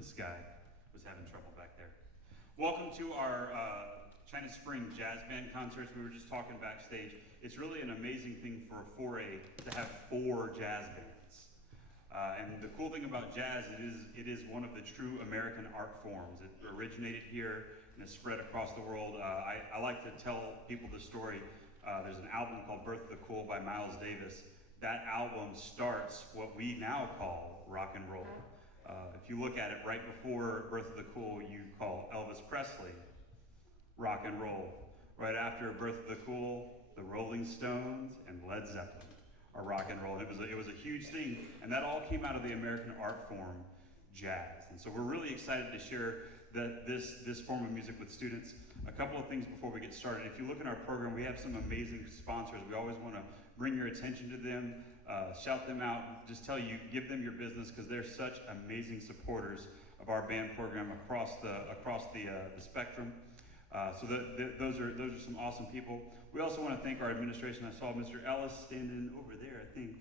This guy was having trouble back there. Welcome to our China Spring Jazz Band concerts. We were just talking backstage. It's really an amazing thing for a 4A to have 4 jazz bands. And the cool thing about jazz, it is one of the true American art forms. It originated here and has spread across the world. I like to tell people the story. There's an album called Birth of the Cool by Miles Davis. That album starts what we now call rock and roll. If you look at it, right before Birth of the Cool, you call Elvis Presley rock and roll. Right after Birth of the Cool, the Rolling Stones and Led Zeppelin are rock and roll. And it was a huge thing, and that all came out of the American art form, jazz. And so we're really excited to share this form of music with students. A couple of things before we get started. If you look in our program, we have some amazing sponsors. We always want to bring your attention to them, shout them out, just give them your business, because they're such amazing supporters of our band program across the spectrum. So those are some awesome people. We also want to thank our administration. I saw Mr. Ellis standing over there, I think.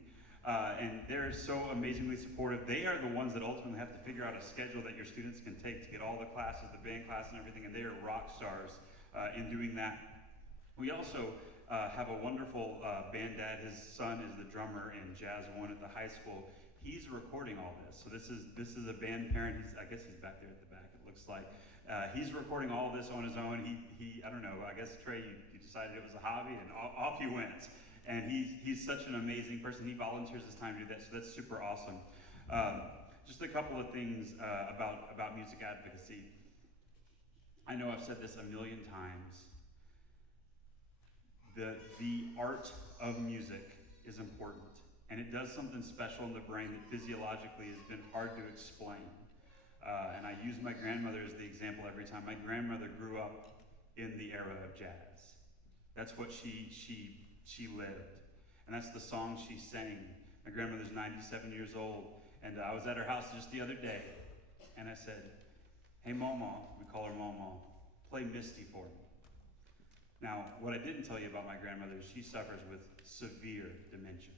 And they're so amazingly supportive. They are the ones that ultimately have to figure out a schedule that your students can take to get all the classes, the band class and everything, and they are rock stars in doing that. We also have a wonderful band dad. His son is the drummer in Jazz 1 at the high school. He's recording all this. So this is a band parent. I guess he's back there at the back, it looks like. He's recording all this on his own. He I don't know, I guess Trey, you decided it was a hobby and off you went. And he's such an amazing person. He volunteers his time to do that, so that's super awesome. Just a couple of things about music advocacy. I know I've said this a million times. The art of music is important, and it does something special in the brain that physiologically has been hard to explain. And I use my grandmother as the example every time. My grandmother grew up in the era of jazz. That's what she lived. And that's the song she sang. My grandmother's 97 years old, and I was at her house just the other day, and I said, "Hey Mama," we call her Mama, "play Misty for me." Now, what I didn't tell you about my grandmother is she suffers with severe dementia.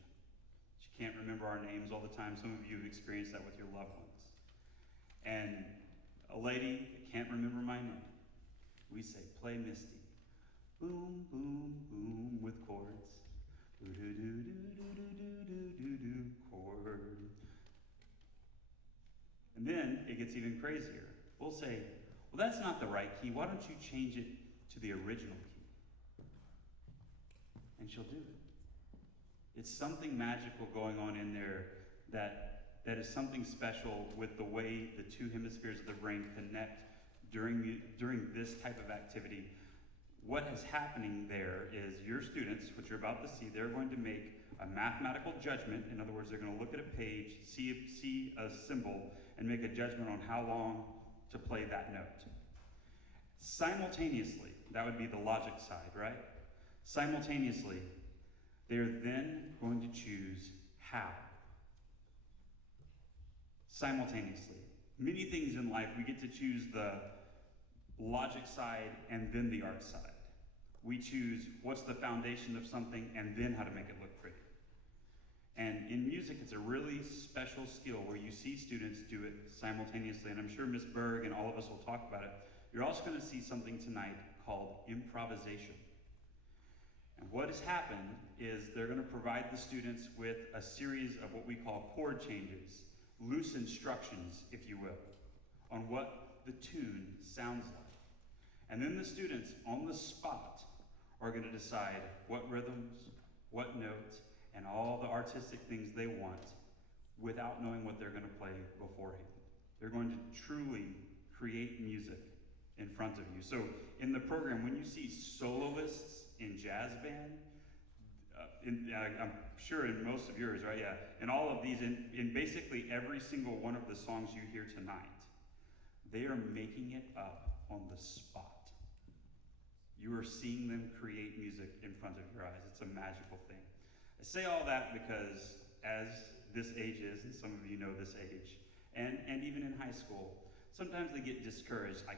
She can't remember our names all the time. Some of you have experienced that with your loved ones. And a lady that can't remember my name, we say, "Play Misty." Boom, boom, boom, with chords. Do-do-do-do-do-do-do-do, chord. And then it gets even crazier. We'll say, "Well, that's not the right key. Why don't you change it to the original key?" And she'll do it. It's something magical going on in there that is something special with the way the two hemispheres of the brain connect during this type of activity. What is happening there is your students, which you're about to see, they're going to make a mathematical judgment. In other words, they're going to look at a page, see a symbol, and make a judgment on how long to play that note. Simultaneously, that would be the logic side, right? Simultaneously, they're then going to choose how. Simultaneously. Many things in life, we get to choose the logic side and then the art side. We choose what's the foundation of something and then how to make it look pretty. And in music, it's a really special skill where you see students do it simultaneously, and I'm sure Miss Berg and all of us will talk about it. You're also going to see something tonight called improvisation. And what has happened is they're going to provide the students with a series of what we call chord changes, loose instructions, if you will, on what the tune sounds like. And then the students, on the spot, are going to decide what rhythms, what notes, and all the artistic things they want without knowing what they're going to play beforehand. They're going to truly create music in front of you. So in the program, when you see soloists in jazz band, I'm sure in most of yours, right? Yeah. In all of these, in basically every single one of the songs you hear tonight, they are making it up on the spot. You are seeing them create music in front of your eyes. It's a magical thing. I say all that because as this age is, and some of you know this age, and even in high school, sometimes they get discouraged. I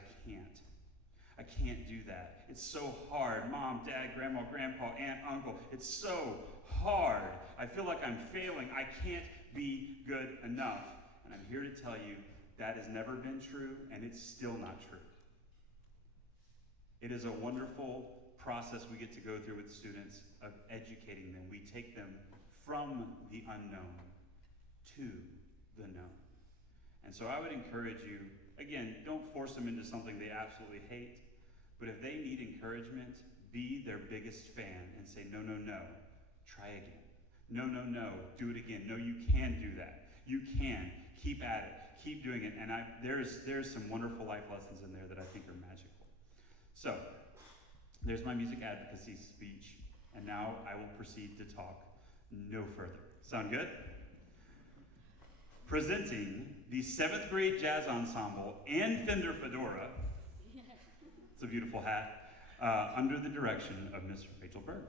can't do that. It's so hard. Mom, dad, grandma, grandpa, aunt, uncle. It's so hard. I feel like I'm failing. I can't be good enough. And I'm here to tell you that has never been true, and it's still not true. It is a wonderful process we get to go through with students of educating them. We take them from the unknown to the known. And so I would encourage you, again, don't force them into something they absolutely hate, but if they need encouragement, be their biggest fan and say, no, no, no, try again. No, no, no, do it again. No, you can do that. You can. Keep at it. Keep doing it. And there's some wonderful life lessons in there that I think are magical. So, there's my music advocacy speech, and now I will proceed to talk no further. Sound good? Presenting the 7th grade jazz ensemble and Fender Fedora, it's a beautiful hat, under the direction of Miss Rachel Berg.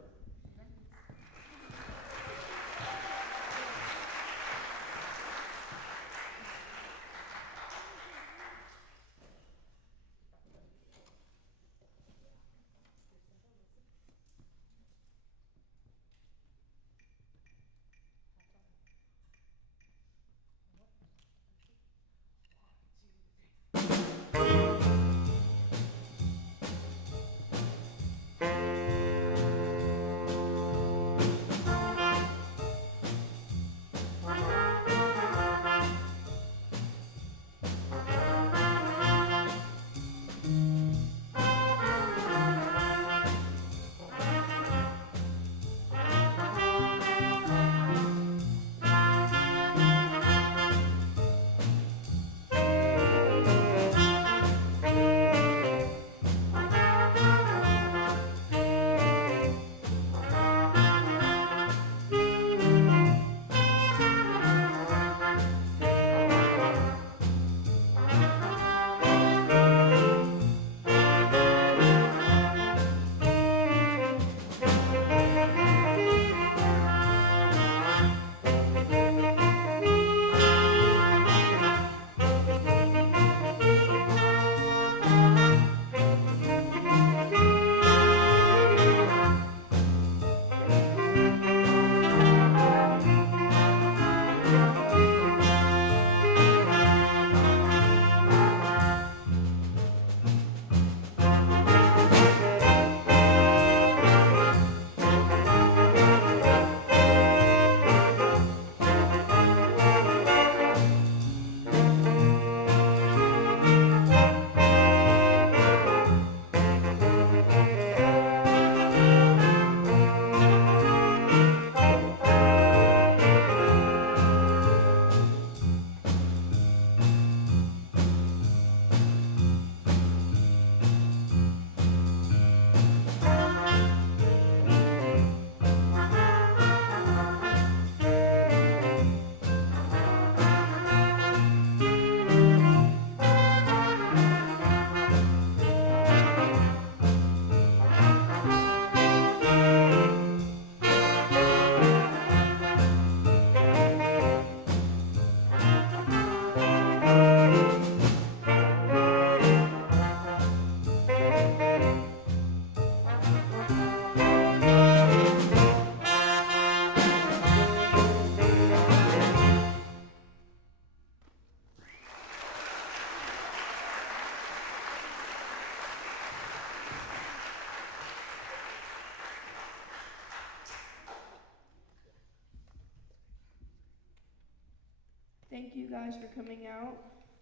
Thank you guys for coming out.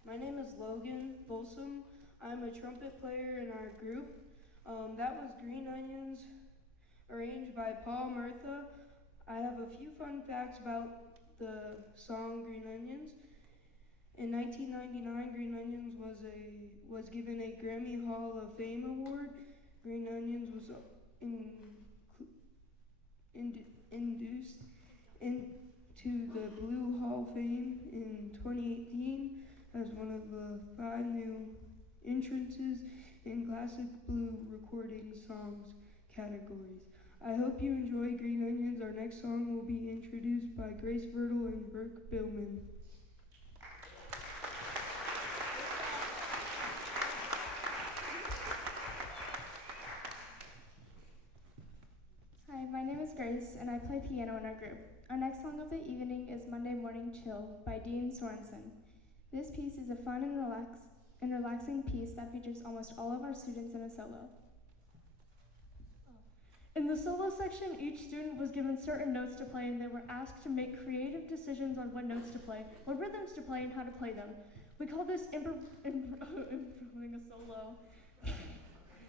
My name is Logan Folsom. I'm a trumpet player in our group. That was Green Onions, arranged by Murtha. I have a few fun facts about the song Green Onions. In 1999, Green Onions was given a Grammy Hall of Fame award. Green Onions was induced into the Blue Hall of Fame in 2018 as one of the 5 new entrances in classic blue recording songs categories. I hope you enjoy Green Onions. Our next song will be introduced by Viertel and Brooke Billman. Hi, my name is Grace, and I play piano in our group. Our next song of the evening is Monday Morning Chill by Dean Sorenson. This piece is a fun and relaxing piece that features almost all of our students in a solo. In the solo section, each student was given certain notes to play, and they were asked to make creative decisions on what notes to play, what rhythms to play, and how to play them. We call this improving a solo.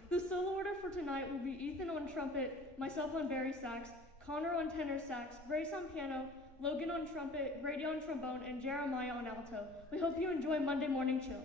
The solo order for tonight will be Ethan on trumpet, myself on Bari sax, Connor on tenor sax, Grace on piano, Logan on trumpet, Grady on trombone, and Jeremiah on alto. We hope you enjoy Monday Morning Chill.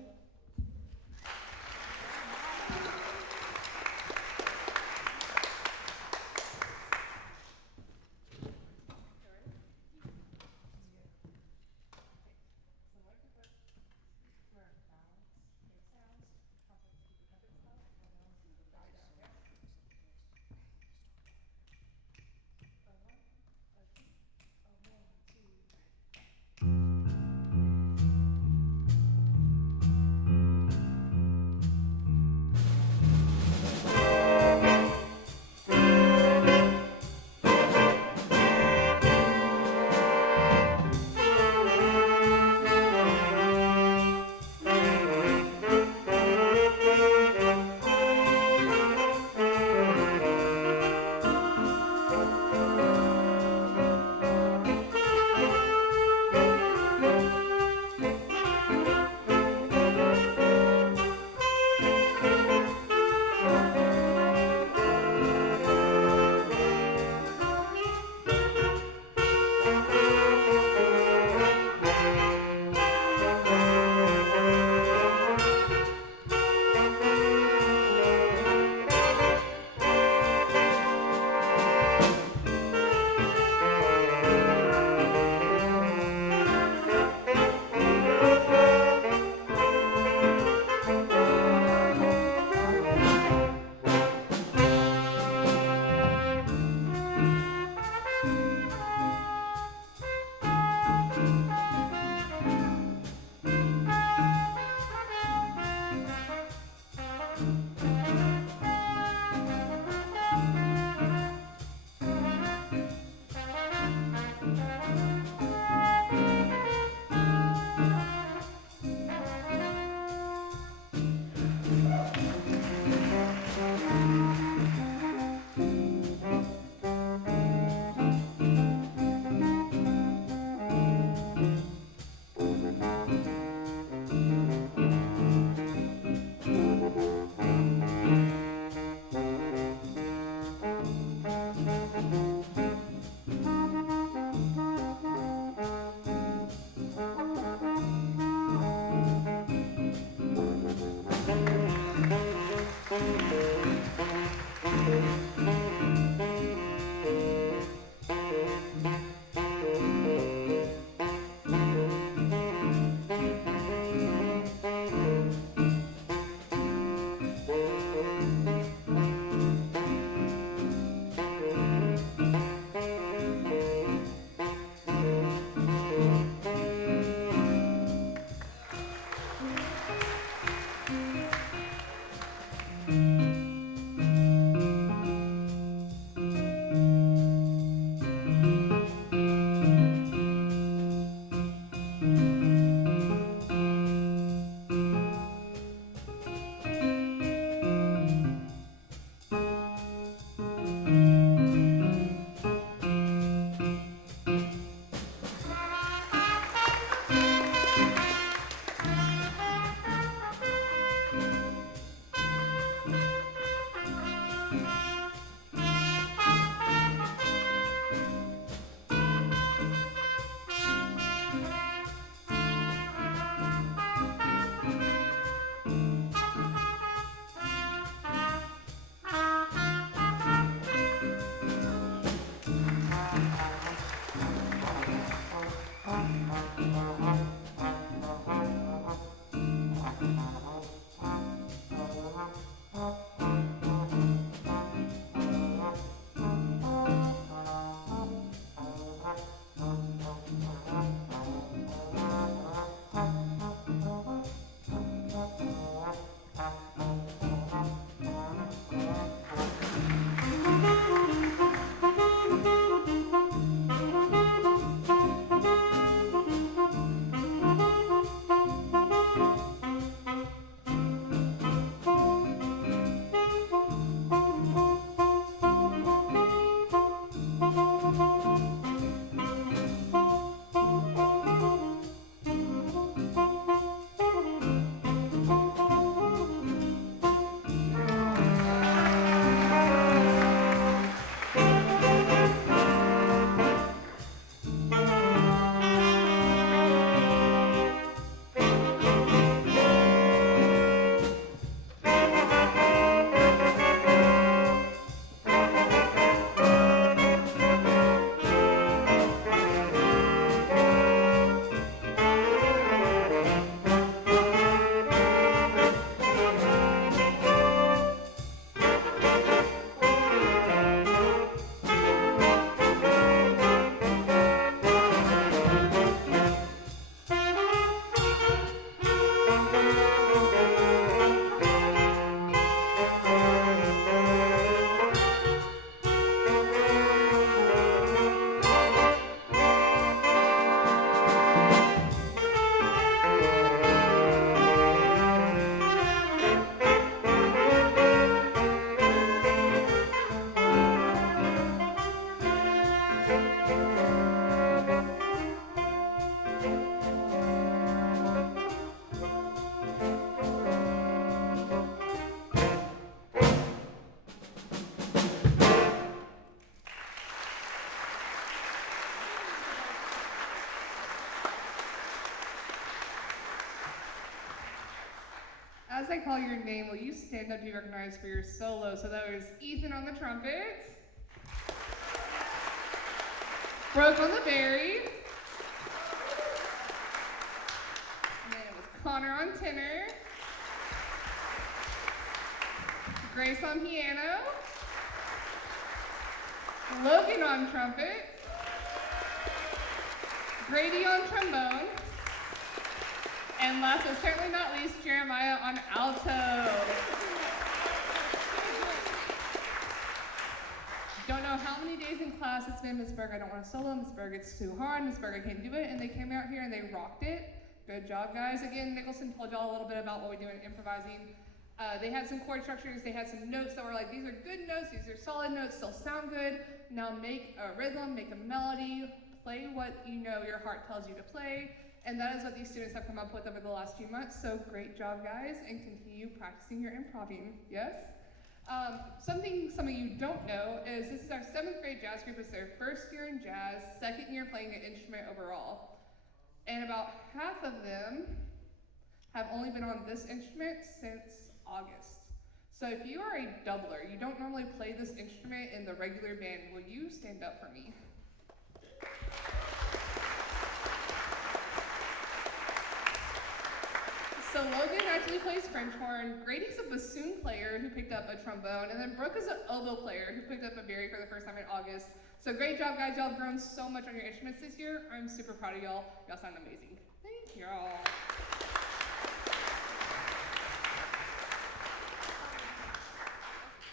as I call your name, will you stand up to be recognized for your solo? So that was Ethan on the trumpet, Brooke on the Bari, and then it was Connor on tenor, Grace on piano, Logan on trumpet, Grady on trombone, and last but certainly not least, Jeremiah on alto. Don't know how many days in class it's been, Miss Berg, I don't want to solo, Miss Berg, it's too hard, Miss Berg, I can't do it, and they came out here and they rocked it. Good job, guys. Again, Nicholson told y'all a little bit about what we do in improvising. They had some chord structures, they had some notes that were like, these are good notes, these are solid notes, still sound good. Now make a rhythm, make a melody, play what you know your heart tells you to play. And that is what these students have come up with over the last few months. So great job, guys, and continue practicing your improving, yes? Something some of you don't know is this is our 7th grade jazz group. It's their first year in jazz, 2nd year playing an instrument overall. And about half of them have only been on this instrument since August. So if you are a doubler, you don't normally play this instrument in the regular band, will you stand up for me? So Logan actually plays French horn, Grady's a bassoon player who picked up a trombone, and then Brooke is an oboe player who picked up a Bari for the first time in August. So great job, guys. Y'all have grown so much on your instruments this year. I'm super proud of y'all. Y'all sound amazing. Thank y'all.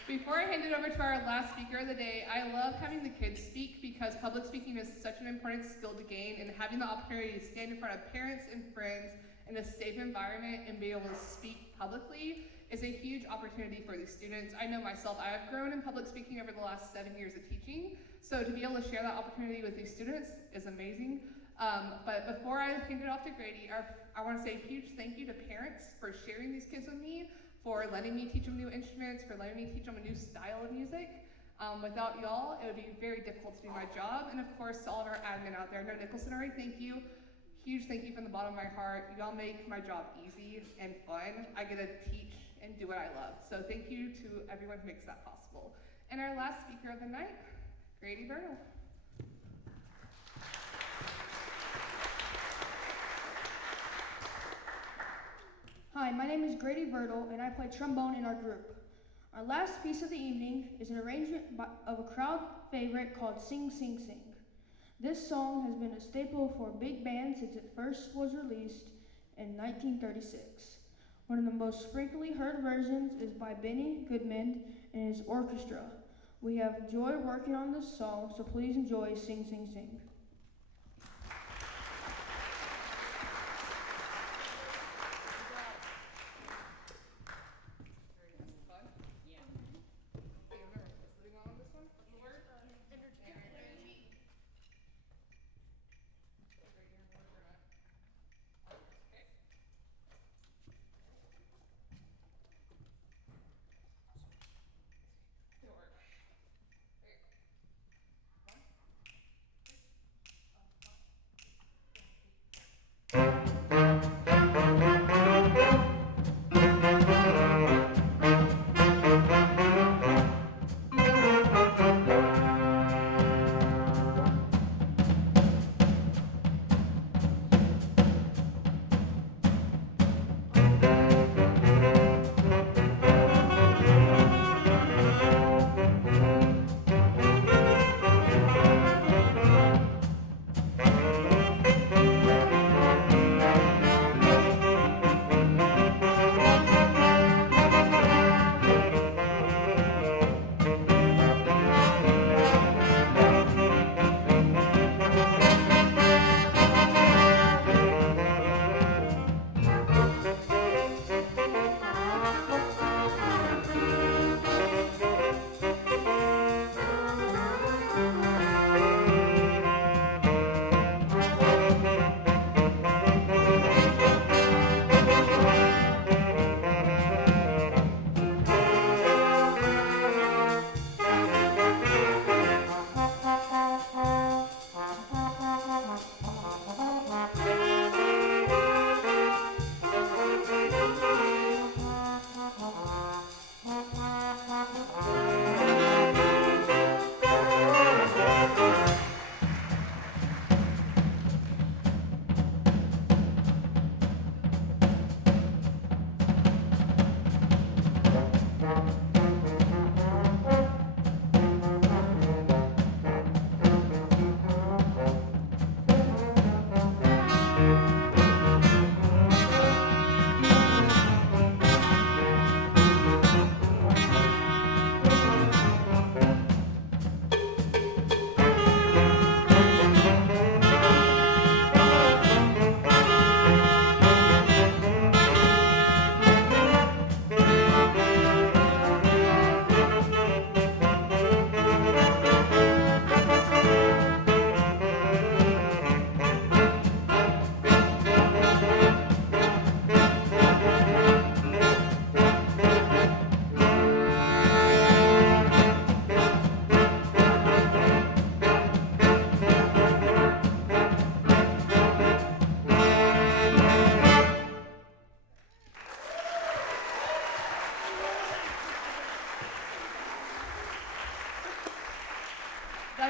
Before I hand it over to our last speaker of the day, I love having the kids speak because public speaking is such an important skill to gain, and having the opportunity to stand in front of parents and friends in a safe environment and be able to speak publicly is a huge opportunity for these students. I know myself, I have grown in public speaking over the last 7 years of teaching, so to be able to share that opportunity with these students is amazing. But before I hand it off to Grady, I want to say a huge thank you to parents for sharing these kids with me, for letting me teach them new instruments, for letting me teach them a new style of music. Without y'all, it would be very difficult to do my job. And of course, to all of our admin out there, no Nicholson already, thank you. Huge thank you from the bottom of my heart. Y'all make my job easy and fun. I get to teach and do what I love. So thank you to everyone who makes that possible. And our last speaker of the night, Grady Viertel. Hi, my name is Grady Viertel, and I play trombone in our group. Our last piece of the evening is an arrangement of a crowd favorite called Sing, Sing, Sing. This song has been a staple for big bands since it first was released in 1936. One of the most frequently heard versions is by Benny Goodman and his orchestra. We have joy working on this song, so please enjoy Sing, Sing, Sing.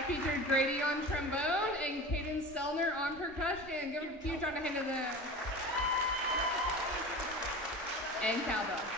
featured Grady on trombone and Caden Sellner on percussion. Give a huge round of hand to them. And cowbell.